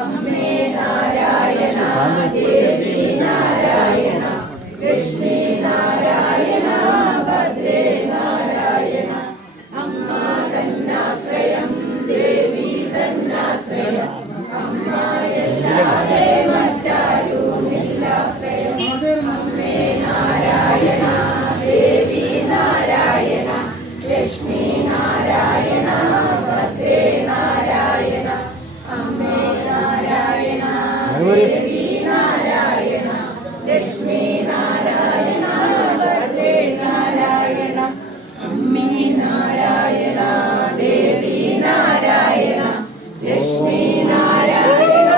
അമ്മേ നാരായണ ദേവി നാരായണ ലക്ഷ്മി നാരായണ ഭദ്രേ നാരായണ അമ്മ തന്നാശ്രയം ദേവി തന്നാശ്രയം അമ്മയല്ലാതെ മറ്റാരുമില്ലാശ്രയം അമ്മേ നാരായണ ദേവി നാരായണ ലക്ഷ്മി നാരായണ ഭദ്രേ നാരായണ അമ്മേ നാരായണ ദേവി നാരായണ ലക്ഷ്മി നാരായണ ഭദ്രേ നാരായണ അമ്മേ നാരായണ ദേവി നാരായണ ലക്ഷ്മി നാരായണ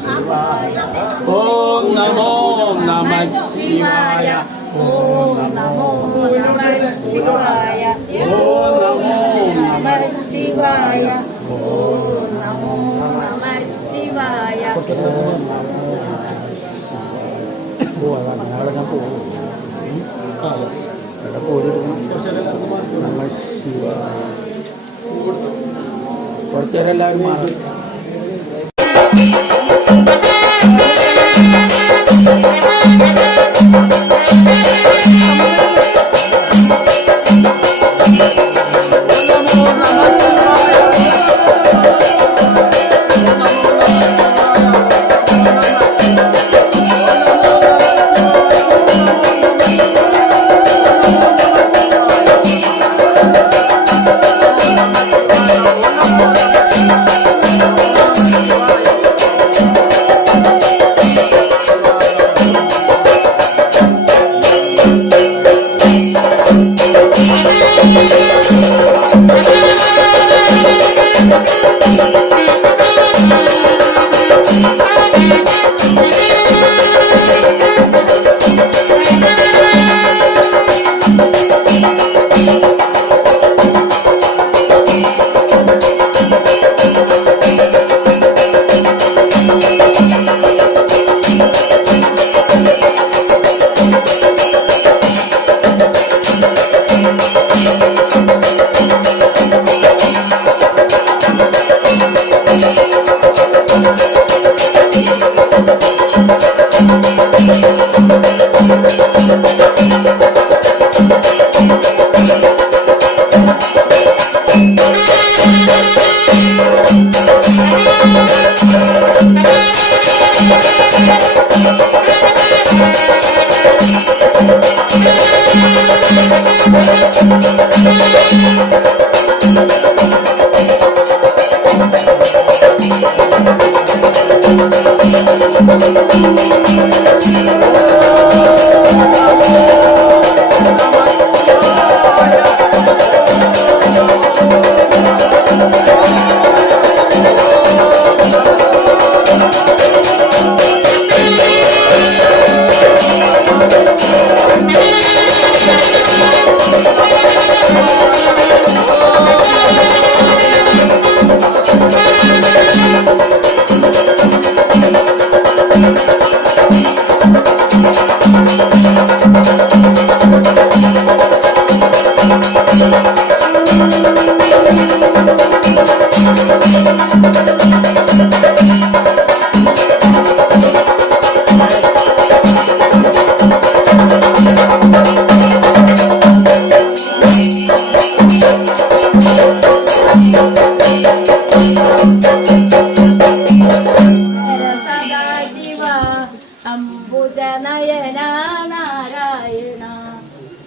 ശിവായ ഓം നമോ നമഃ ശിവായ ഓം നമോ നമഃ ശിവായ ഓം നമോ നമഃ ശിവായ. കുറച്ചേരെല്ലാവരും മാറി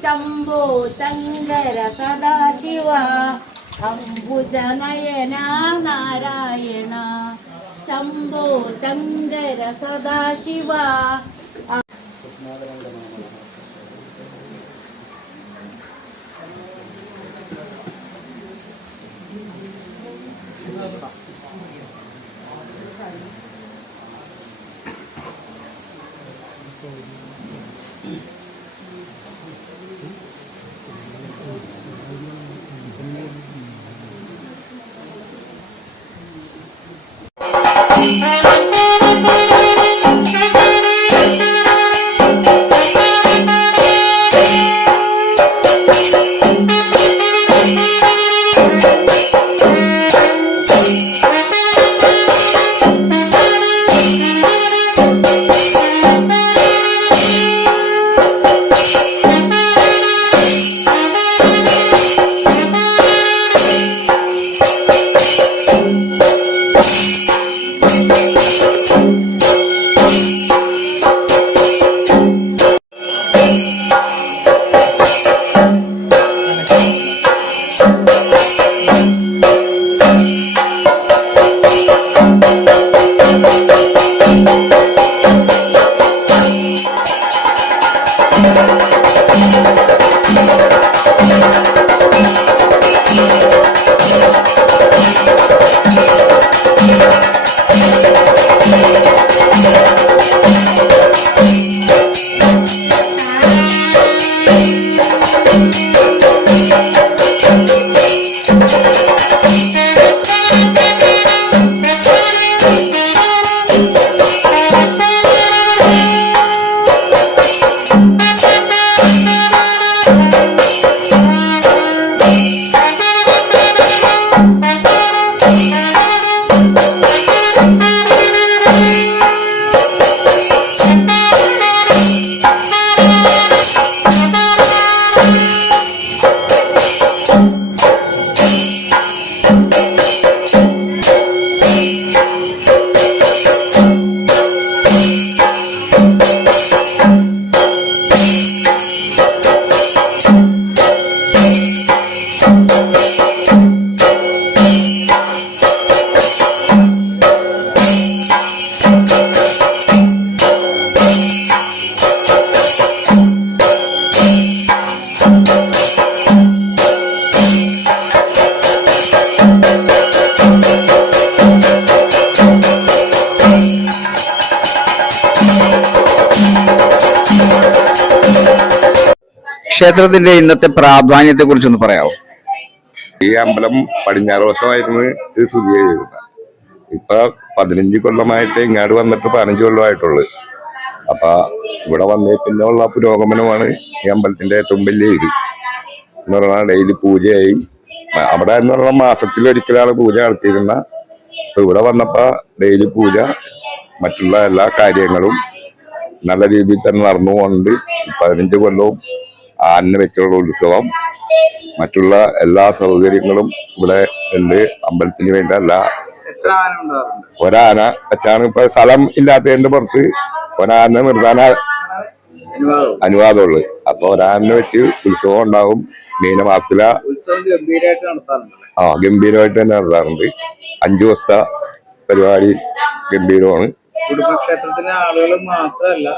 ശംഭോ ശങ്കര സദാശിവ അംബുജനയന നാരായണ ശംഭോ ശങ്കര സദാശിവ. ക്ഷേത്രത്തിന്റെ ഇന്നത്തെ പ്രാധാന്യത്തെ കുറിച്ചൊന്ന് പറയാമോ? ഈ അമ്പലം പടിഞ്ഞാറ് വശമായിരുന്നു ഇത് സ്ഥിതി ചെയ്തിരുന്നത്. ഇപ്പൊ 15 കൊല്ലമായിട്ട് ഇങ്ങാട് വന്നിട്ട് 15 കൊല്ലമായിട്ടുള്ളു. അപ്പൊ ഇവിടെ വന്നേ പിന്നെ ഉള്ള പുരോഗമനമാണ് ഈ അമ്പലത്തിന്റെ ഏറ്റവും വലിയ ഇത് എന്ന് പറഞ്ഞാൽ ഡെയിലി പൂജയായി. അവിടെ എന്ന് പറഞ്ഞാൽ മാസത്തിലൊരിക്കലാണ് പൂജ നടത്തിയിരുന്ന. ഇപ്പൊ ഇവിടെ വന്നപ്പോ ഡെയിലി പൂജ മറ്റുള്ള എല്ലാ കാര്യങ്ങളും നല്ല രീതിയിൽ തന്നെ നടന്നുകൊണ്ട് 15 കൊല്ലവും ആന വെച്ചുള്ള ഉത്സവം മറ്റുള്ള എല്ലാ സൗകര്യങ്ങളും ഇവിടെ ഉണ്ട്. അമ്പലത്തിന് വേണ്ട എല്ലാ ഒരാന വെച്ചാണ് ഇപ്പൊ സ്ഥലം ഇല്ലാത്തതിന്റെ പുറത്ത് ഒരാന നിർത്താൻ അനുവാദമുള്ളു. അപ്പൊ ഒരാനെ വെച്ച് ഉത്സവം ഉണ്ടാവും. മീനമാസത്തില ഗംഭീരമായിട്ട് തന്നെ നടത്താറുണ്ട്. 5 ദിവസത്തെ പരിപാടി ഗംഭീരമാണ്. കുടുംബക്ഷേത്രത്തിലെ ആളുകൾ മാത്രമല്ല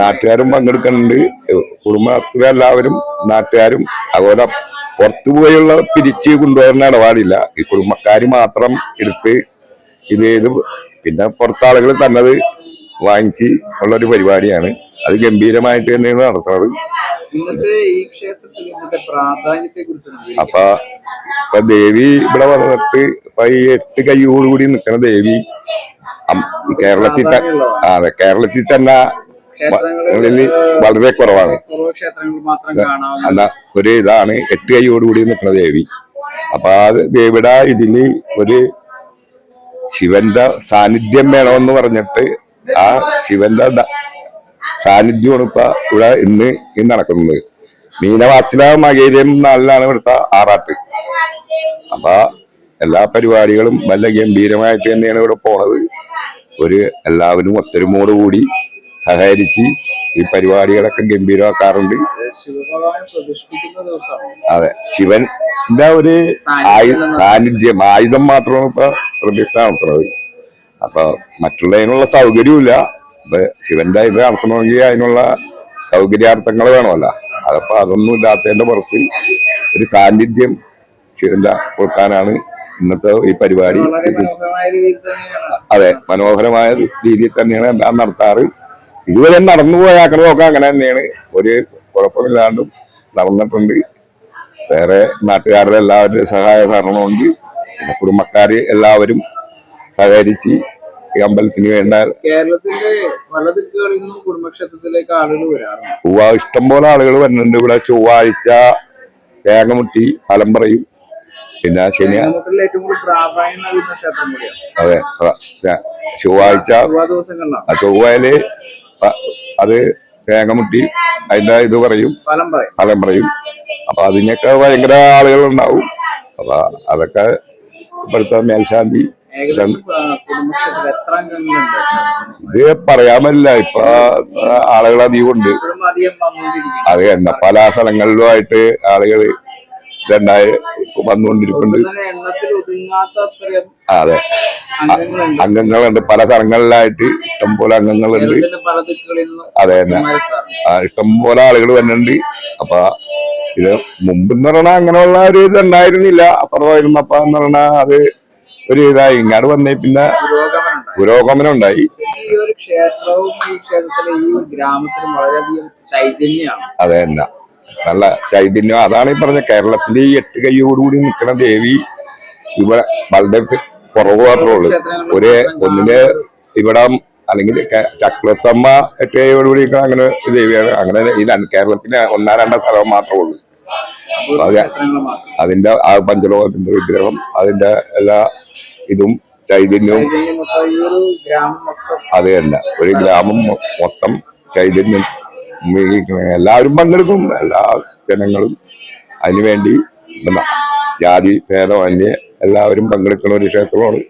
നാട്ടുകാരും പങ്കെടുക്കുന്നുണ്ട്. കുടുംബത്തിലെ എല്ലാവരും നാട്ടുകാരും അതുപോലെ പുറത്തുപോയുള്ള പിരിച്ച് കൊണ്ടുവരുന്ന ഇടപാടില്ല. ഈ കുടുംബക്കാര് മാത്രം എടുത്ത് ഇത് ചെയ്ത് പിന്നെ പുറത്താളുകൾ തന്നത് വാങ്ങിച്ച് ഉള്ളൊരു പരിപാടിയാണ്. അത് ഗംഭീരമായിട്ട് തന്നെയാണ് നടത്തുന്നത്. അപ്പൊ ദേവി ഇവിടെ വന്നിട്ട് ഇപ്പൊ ഈ 8 കൈയോടുകൂടി നിൽക്കുന്ന ദേവി കേരളത്തിൽ തന്നെ വളരെ കുറവാണ്. എന്നാ ഒരു ഇതാണ് 8 കൈയോടുകൂടി നിൽക്കുന്ന ദേവി. അപ്പൊ ആ ദേവിയുടെ ഇതിന് ഒരു ശിവന്റെ സാന്നിധ്യം വേണമെന്ന് പറഞ്ഞിട്ട് ആ ശിവന്റെ സാന്നിധ്യമാണ് ഇപ്പൊ ഇവിടെ ഇന്ന് നടക്കുന്നത്. മീനമാസത്തില മകേരിയം നാളിലാണ് ഇവിടുത്തെ ആറാട്ട്. അപ്പൊ എല്ലാ പരിപാടികളും നല്ല ഗംഭീരമായിട്ട് തന്നെയാണ് ഇവിടെ പോണത്. എല്ലാവരും ഒത്തൊരുമോടുകൂടി സഹകരിച്ച് ഈ പരിപാടികളൊക്കെ ഗംഭീരമാക്കാറുണ്ട്. ശിവഭഗവാൻ പ്രതിഷ്ഠിക്കുന്ന ദിവസമാണ്. അതെ, ശിവന്റെ ഒരു സാന്നിധ്യം, ആയുധം മാത്രമാണ് ഇപ്പൊ പ്രതിഷ്ഠ നടത്തുന്നത്. അപ്പൊ മറ്റുള്ളതിനുള്ള സൗകര്യമില്ല. ഇപ്പൊ ശിവന്റെ ഇത് നടത്തണമെങ്കിൽ അതിനുള്ള സൗകര്യാർത്ഥങ്ങൾ വേണമല്ലോ. അതപ്പോ അതൊന്നും ഇല്ലാത്തതിന്റെ പുറത്ത് ഒരു സാന്നിധ്യം ശിവന്റെ കൊടുക്കാനാണ് ഇന്നത്തെ ഈ പരിപാടി. വളരെ മനോഹരമായ രീതിയിൽ തന്നെയാണ്. അതെ, മനോഹരമായ രീതിയിൽ തന്നെയാണ് എല്ലാം നടത്താറ്. ഇതുവരെ നടന്നു പോയാക്കണമൊക്കെ അങ്ങനെ തന്നെയാണ്. ഒരു കുഴപ്പമില്ലാണ്ടും നടന്നിട്ടുണ്ട്. വേറെ നാട്ടുകാരുടെ എല്ലാവരുടെയും സഹായ സഹകരണമുണ്ട്. പിന്നെ കുടുംബക്കാര് എല്ലാവരും സഹകരിച്ച് ഈ അമ്പലത്തിന് വേണ്ട. കേരളത്തിന്റെ പല ദിക്കുകളിൽ നിന്നും കുടുംബക്ഷേത്രത്തിലേക്ക് ആളുകൾ വരാറുണ്ട്. ഇഷ്ടംപോലെ ആളുകൾ വരുന്നുണ്ട്. ഇവിടെ ചൊവ്വാഴ്ച തേങ്ങമുട്ടി ഫലം പറയും. പിന്നെ തേങ്ങമുട്ടിൽ ഏറ്റവും കൂടുതൽ പ്രാധാന്യം നൽകുന്ന ക്ഷേത്രം കൂടിയാണ്. അതെ, ചൊവ്വാഴ്ച ചൊവ്വയില് അത് തേങ്ങമുട്ടി അതിന്റെ ഇത് പറയും, ഫലം പറയും. അപ്പൊ അതിനൊക്കെ ഭയങ്കര ആളുകൾ ഉണ്ടാവും. അപ്പൊ അതൊക്കെ ഇവിടുത്തെ മേൽശാന്തി ഇത് പറയാൻ പറ്റില്ല. ഇപ്പൊ ആളുകൾ അധികം ഉണ്ട്. അത് തന്നെ പല സ്ഥലങ്ങളിലുമായിട്ട് ആളുകൾ ഇതുണ്ടായി വന്നുകൊണ്ടിരിക്കുന്നുണ്ട്. അതെ, അംഗങ്ങളുണ്ട് പല സ്ഥലങ്ങളിലായിട്ട്. ഇഷ്ടംപോലെ അംഗങ്ങളുണ്ട്. അതെ തന്നെ, ഇഷ്ടംപോലെ ആളുകൾ വരുന്നുണ്ട്. അപ്പൊ ഇത് മുമ്പ് എന്ന് പറഞ്ഞാൽ അങ്ങനെയുള്ള ഒരു ഇത് ഉണ്ടായിരുന്നില്ല. അപ്പുറം വരുന്നപ്പ എന്ന് പറഞ്ഞാൽ അത് ഒരു ഇതായി. ഇങ്ങോട്ട് വന്നേ പിന്നെ പുരോഗമനം ഉണ്ടായി. ഈ ഒരു ക്ഷേത്രവും ഈ ക്ഷേത്രത്തിലെ ഈ ഗ്രാമത്തിലും വളരെയധികം ചൈതന്യമാണ്. അതെ തന്നെ, നല്ല ചൈതന്യം. അതാണ് ഈ പറഞ്ഞ കേരളത്തിലെ ഈ 8 കൈയോടുകൂടി നിൽക്കുന്ന ദേവി ഇവിടെ വളരെ കുറവ് മാത്രമേ ഉള്ളൂ. ഒന്നിന് ഇവിടെ അല്ലെങ്കിൽ ചക്രത്തമ്മ 8 കൈയോടുകൂടി നിൽക്കുന്ന അങ്ങനെ ദേവിയാണ്. അങ്ങനെ ഈ കേരളത്തിന് 1-2 സ്ഥലം മാത്രമേ ഉള്ളൂ. അതിന്റെ ആ പഞ്ചലോകത്തിന്റെ വിഗ്രഹം, അതിന്റെ എല്ലാ ഇതും ചൈതന്യവും അത് തന്നെ. ഒരു ഗ്രാമം മൊത്തം ചൈതന്യം. എല്ലാവരും പങ്കെടുക്കും, എല്ലാ ജനങ്ങളും അതിനുവേണ്ടി ജാതി ഭേദമന്യേ എല്ലാവരും പങ്കെടുക്കുന്ന ഒരു ക്ഷേത്രമാണ്.